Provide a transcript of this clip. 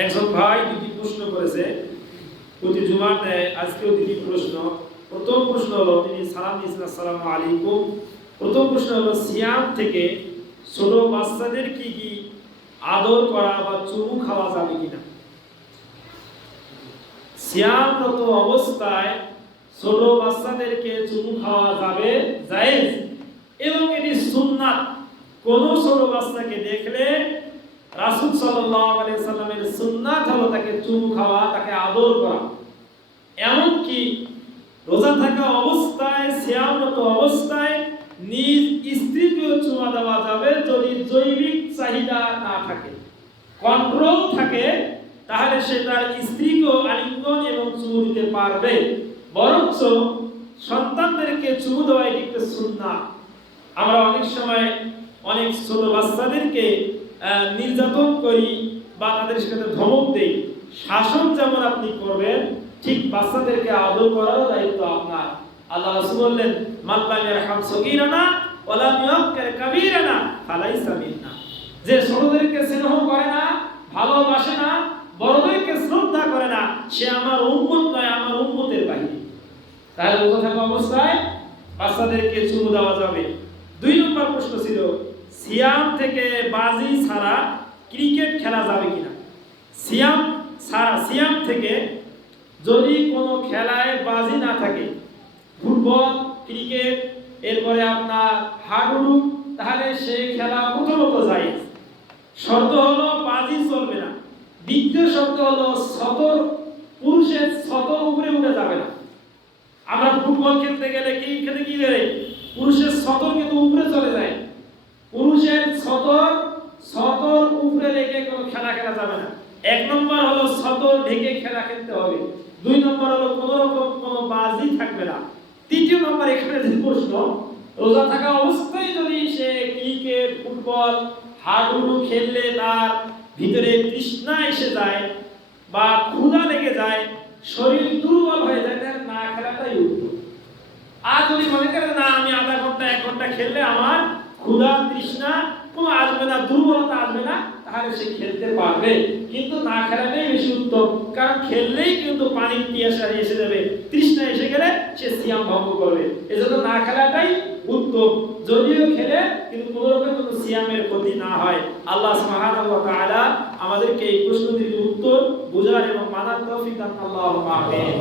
একজন ভাই দুটি প্রশ্ন করেছে, প্রতি জুমার ন্যায় আজকেও দুটি প্রশ্ন। প্রথম প্রশ্ন হলো, তিনি সালাম দিয়েছেন আসসালামু আলাইকুম। প্রথম প্রশ্ন হলো, সিয়াম থেকে ছোট বাচ্চাদের কি আদর করা বা চুমু খাওয়া যাবে কিনা? সিয়ামরত অবস্থায় ছোট বাচ্চাদেরকে চুমু খাওয়া যাবে, জায়েজ, এবং এটি সুন্নাত। কোন ছোট বাচ্চাকে দেখলে রাসূল সাল্লাল্লাহু আলাইহি সাল্লামের সুন্নাত হলো তাকে চুমু খাওয়া, তাকে আদর করা। এমনকি রোজা থাকা অবস্থায়, সিয়ামরত অবস্থায় নিজ স্ত্রীকেও চুমা দেওয়া যাবে যদি জৈবিক চাহিদা না থাকে, কন্ট্রোল থাকে, তাহলে সে তার স্ত্রীকেও আলিঙ্গন এবং চুমু দিতে পারবে। বরঞ্চ সন্তানদেরকে চুমু দেওয়া এটি একটা সুন্নাত। আমরা অনেক সময় অনেক ছোট বাচ্চাদেরকে নির্যাতন করি বা তাদের সাথে ধমক দেই। শাসন যেমন আপনি করবেন, ঠিক বাচ্চাদেরকে আদর করারও দায়িত্ব আপনার। আল্লাহ রাসূল বললেন, মান লাম ইয়ারহাম সগীরানা ওয়া লাম ইয়াক্কির কাবীরানা ফালাইসা মিন্না। যে ছোটদেরকে স্নেহ করে না, ভালোবাসে না, বড়দেরকে শ্রদ্ধা করে না, সে আমার উম্মত নয়, আমার উম্মতের বাহিরে। তাহলে রোজা থাকা অবস্থায় বাচ্চাদেরকে চুমু দেওয়া যাবে। 2 নম্বর প্রশ্ন ছিল, সিয়াম থেকে বাজি ছাড়া ক্রিকেট খেলা যাবে কিনা? সিয়াম থেকে যদি কোনো খেলায় বাজি না থাকে, ফুটবল, ক্রিকেট, এরপরে আপনার হাডুডু, তাহলে সেই খেলা প্রথমত জায়েজ। শর্ত হলো বাজি চলবে না। দ্বিতীয় শর্ত হলো সতর, পুরুষের সতর উপরে উঠে যাবে না। আমরা ফুটবল খেলতে গেলে খেলতে কি করে, পুরুষের সতর কিন্তু উপরে চলে যায়। পুরুষের সতর উপরে রেখে কোনো খেলা খেলা যাবে না। 1 নম্বর হলো সতর ঢেকে খেলা খেলতে হবে। 2 নম্বর হলো কোনো রকম কোনো বাজি থাকবে না। 3 নম্বর এখানে যে প্রশ্ন, রোজা থাকা অবস্থায় যদি সে ক্রিকেট, ফুটবল, হাডুডু খেললে তার ভিতরে তৃষ্ণা এসে যায় বা ক্ষুধা লেগে যায়, শরীর দুর্বল হয়ে যায়, তাহলে না খেলাটাই উত্তম। আর যদি মনে করেন না, আমি আধা ঘন্টা 1 ঘন্টা খেললে আমার ক্ষুধা তৃষ্ণা কোনো আসবে না, দুর্বলতা আসবে না, তাহলে সে খেলতে পারবে। কিন্তু না খেলাটাই বেশি উত্তম, কারণ খেললেই কিন্তু পানির পিয়াসা এসে যাবে, তৃষ্ণা এসে গেলে সে সিয়াম ভঙ্গ করবে। এজন্য না খেলাটাই উত্তম। যদিও খেলে কিন্তু কোনো রকম কোনো সিয়ামের ক্ষতি না হয়। আল্লাহ সুবহানাহু ওয়া তাআলা আমাদেরকে এই প্রশ্নটির উত্তর বোঝার এবং মানার তৌফিক দান। আল্লাহুম্মা আমিন।